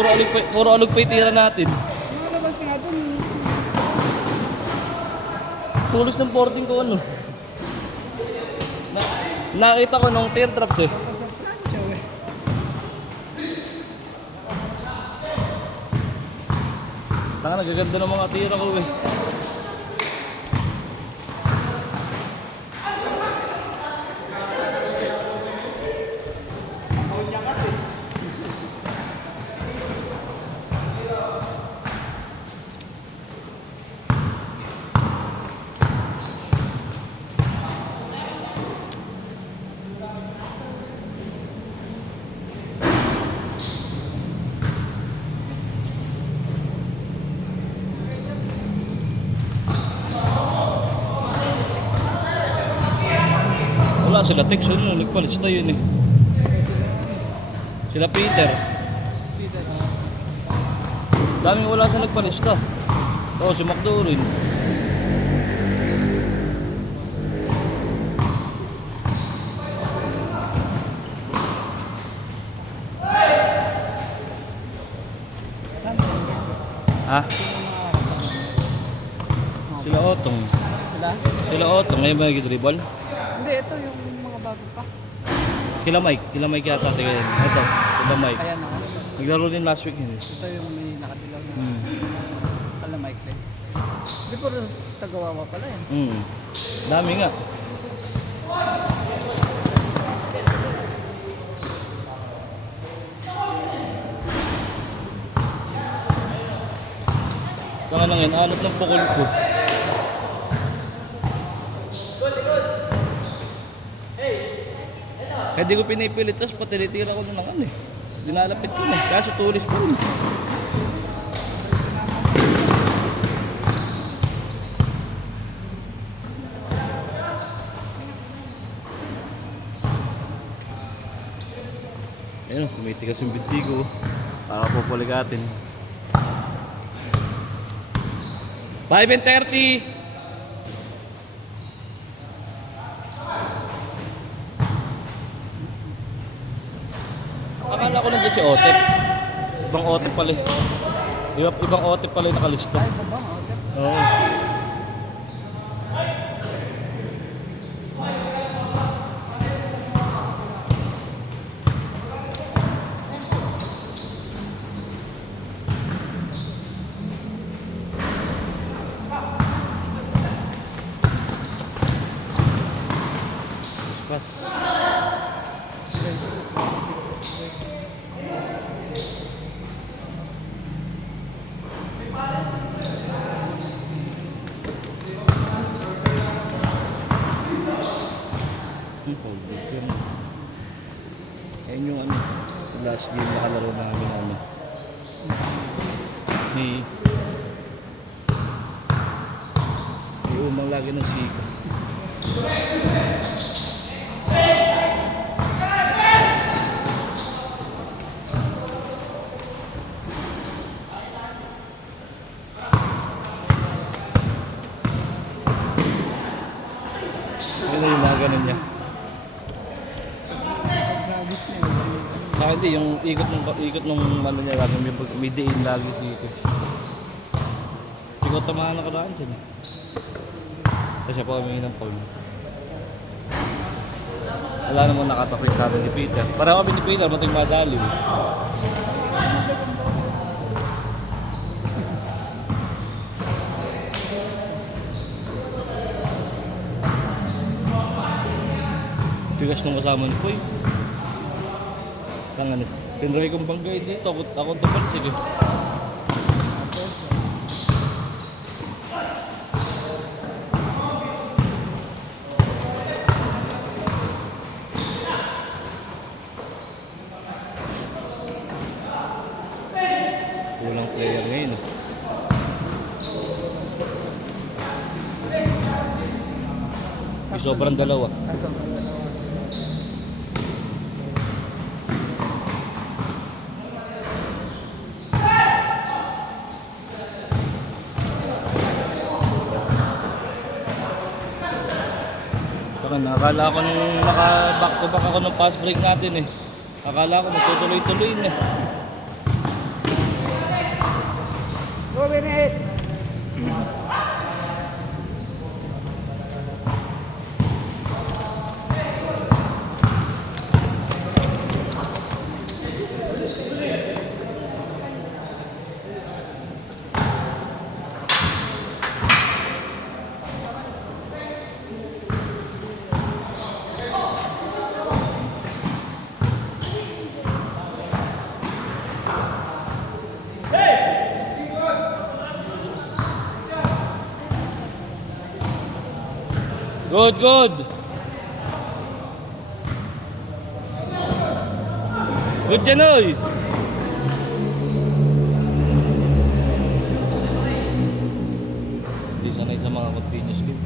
puro alog pa yung tira natin. Nakalabas nga doon. Tulos ng 14 ko ano. Nakita ko nung teardrops eh. Sa plancha eh. Tanga, nagaganda ng mga tira ko eh. Wala sila Tex yun, nagpalis tayo yun eh. Sila Peter. Daming wala sa nagpalista. Oo, si Macdo rin. Ha? Sila Otong. Sila? Sila Otong, ngayon ba nag-dribble? Hindi, ito yung mga bago pa. Kila Mike yata tingin. Ito, kila Mike. Ayan o. Naglaro din last week yun. Ito yung may nakadilaw na. Pala Mike din. Hindi po rin tagawawa pala yan. Dami nga. Saka lang yan, alot ng pukol ko. Kaya di ko pinipilit, tapos patinitira ko na ng ano eh. Dinalapit ko na, kaso tulis pa rin. Ayun, kumitigas yung binti ko. Para pupuligatin. 5:30. Akala ko nandiyan si Otep. Ibang Otep pala eh. Ibang Otep pala yung nakalista. Ay, ba? Okay. Oo. Pas. Ayun yung ano, last game na kalaro namin. Ni umang lagi ng sika. Ano yung mga ganun niya? Saka hindi, yung ikot ng ano niya, lagi may diin lagi dito. Ikaw tamahan na kadaan dyan. Kasi po kami ng phone. Wala namang nakatapik sa amin ni Peter. Para kami ni Peter, mating madaliw. Tigas nung kasama ni Poy. Tangan eh. Tinry kong banggay dito. Ako tupad sige. Kulang player ngayon. Sobrang dalawa. Akala ko nung naka-back to back ako ng pass break natin eh. Akala ko magtutuloy-tuloy na. minutes. Good, good. Good dyan, oy. Hindi sanay sa mga continuous game.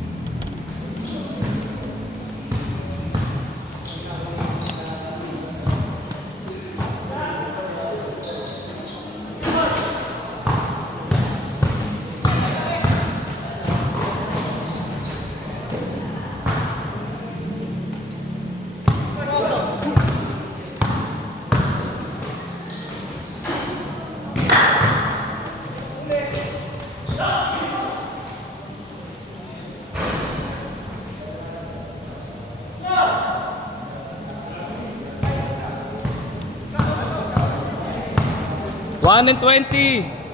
One and 20.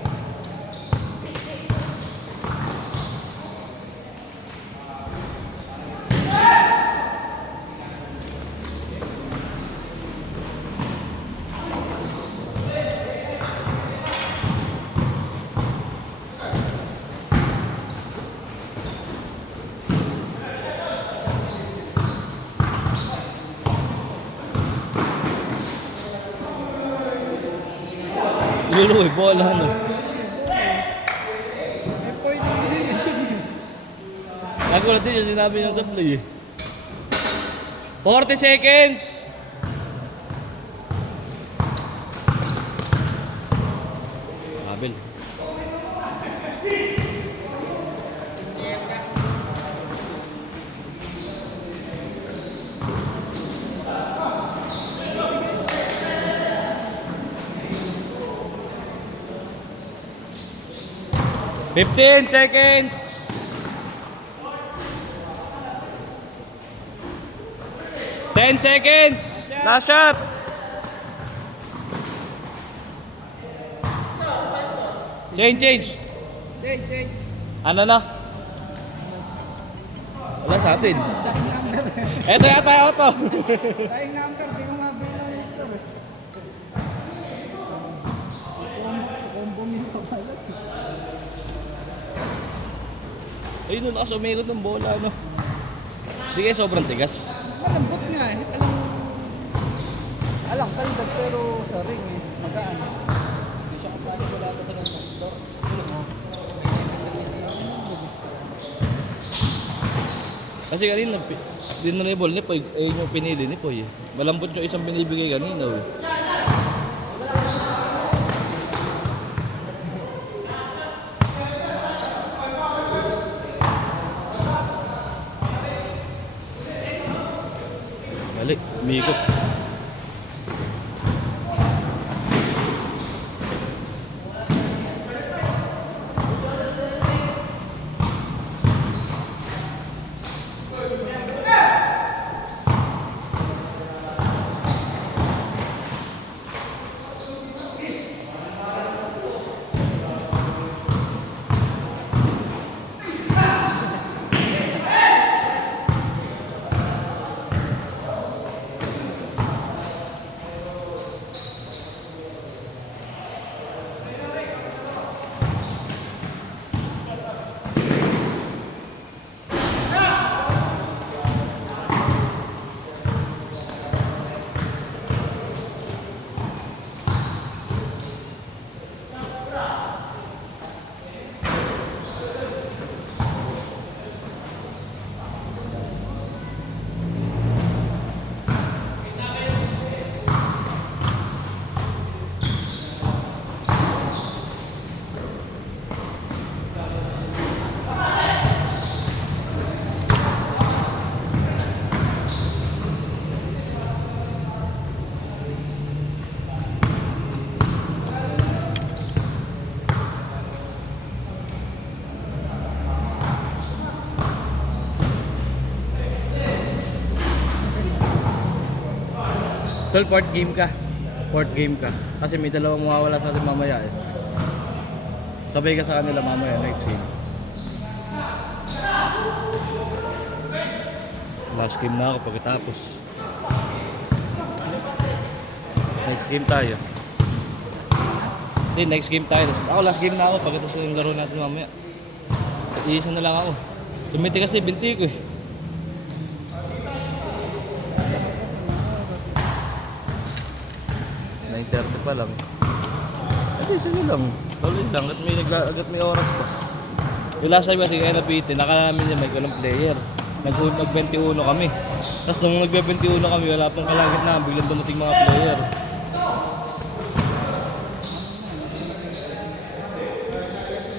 Lulo, bola no. Eh, pwede hindi siya. Ako na din yung sinabi niya sa play eh. 40 seconds! Abel. Fifteen seconds. 10 seconds. Last shot. Change. Change. Ano na? Wala sa atin. Eto yata yung auto. Tayong number, di ko mabilang yung score eh. Combo minto pala. Ayun, lakas umikot ng bola, no? Hindi kayo sobrang tigas. Malambot nga eh. Alam, kaldag pero sa ring eh. Magaan. Hindi siya kapag wala pa sa motor. Kasi kanina, dinribble ni Poy, eh yung pinili ni Poy eh. Malambot yung isang binibigay kanina eh. Balik, umikot. Tol, fourth game ka. Fourth game ka. Kasi may dalawang mawawala sa atin mamaya eh. Sabay ka sa kanila mamaya, next game. Last game na ako pagkatapos. Next game tayo. Hindi, next game tayo. Ako last game na ako pagkatapos yung laro natin mamaya. Iisa na lang ako. Tumiti kasi binti ko eh. 9:30 pa lang. Hindi, sige lang. Tuloy lang, at may oras pa. Yung last time kasi kaya napitin, nakala namin yung may walang player. Nag-21 kami. Tapos nung nag-21 kami, wala pang kalagit na, biglang dumating mga player.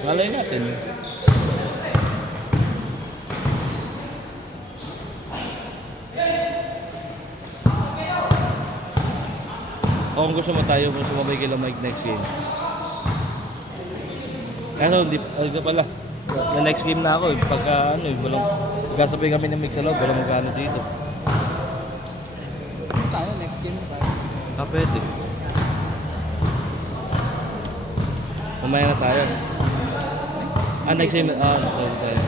Malay natin. Kung gusto mo tayo, kung sumabay kila Mike next game. Kaso hindi pala. Na next game na ako eh. Pagka ano eh, walang magkasabay kami ng Mike sa loob, walang magkano dito. Tayo, next game na tayo. Ah, pwede. Mamaya na tayo. Next game. Next game tayo.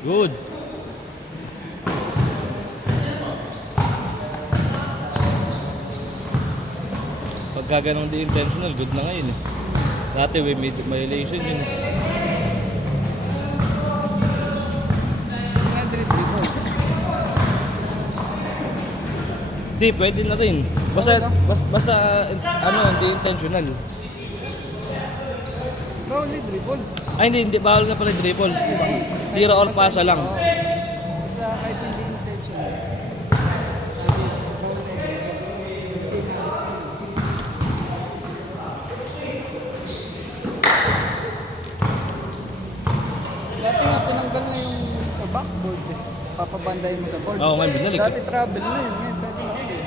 Good. Pagka ganun di intentional, good na ngayon eh. Dati we made violation yun. 300 people. Di, pwede na rin. Basta ano, hindi intentional. Bro, only dribble. Ay, hindi, bawal na pala dribble. Tira or pasa lang. Basta kahit hindi intentional. Dati nga tinanggal na yung sa backboard eh. Papabanday mo sa board. Oo, may binalik. Dati travel na yun. Ngayon, pwede na ulit.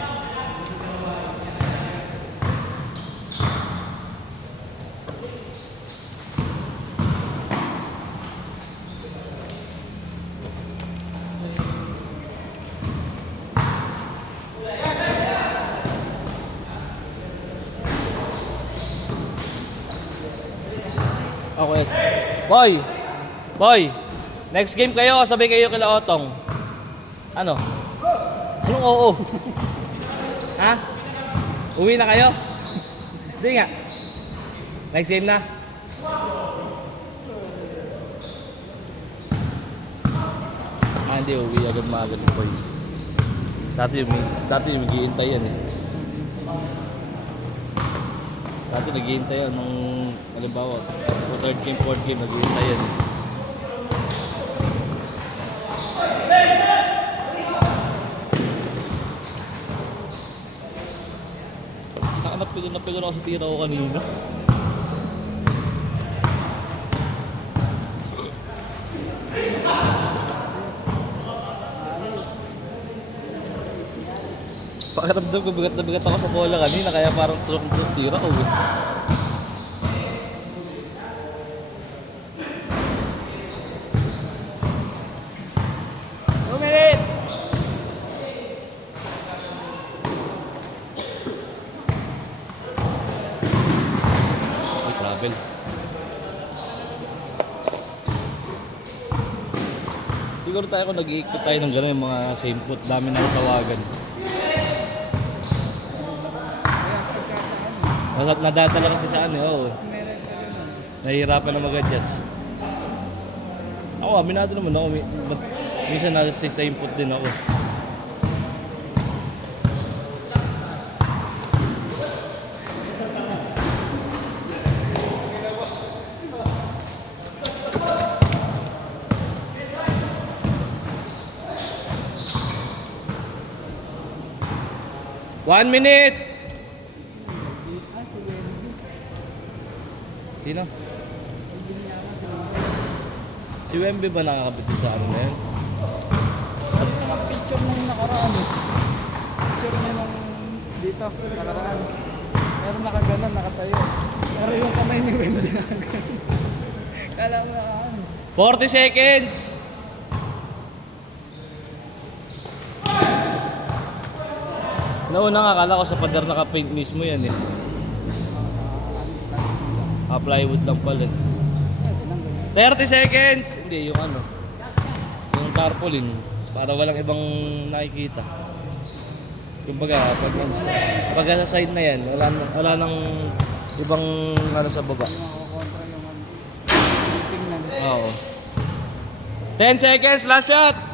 Okay. Boy! Next game kayo, sabi kayo kila Otong. Ano? Anong oo? Ha? Uwi na kayo? Sige nga. Next game na. Hindi, uwi agad maaga si Boy. Dati yung mag-iintay yan eh. Dati nag-iintay yan nung, halimbawa, sa third game, fourth game, nag-iintay yan. Napilo na ako sa tira ko kanina. Pakiramdam ko bigat na bigat ako sa bola kanina, kaya parang trunk tira ko eh. Ay, travel. Siguro tayo kung nag-iikot tayo ng gano'n yung mga same foot, dami na tawagan. Nadadala kasi sa ano, oo. Nahihirapan na mag-adjust. Ako, aminado naman ako. Minsan nasa same foot din ako. One minute! Sino? Si Wemby ba nakakabit sa ano na yun? Basta picture nung nakaraan eh. Picture niya nung dito, nakaraan. Meron nakaganon, nakatayo. Pero yung kamay ni Wendy nakaganon. Kala mo na ano. 40 seconds! Nauna nga, akala ko sa pader naka-paint mismo yan eh. Plywood lang pala. 30 seconds! Hindi, yung ano. Yung tarpaulin. Para walang ibang nakikita. Yung pag sa side na yan, wala nang ibang ano sa baba. Makakontra yung ano. Tingnan. Oo. 10 seconds, last shot!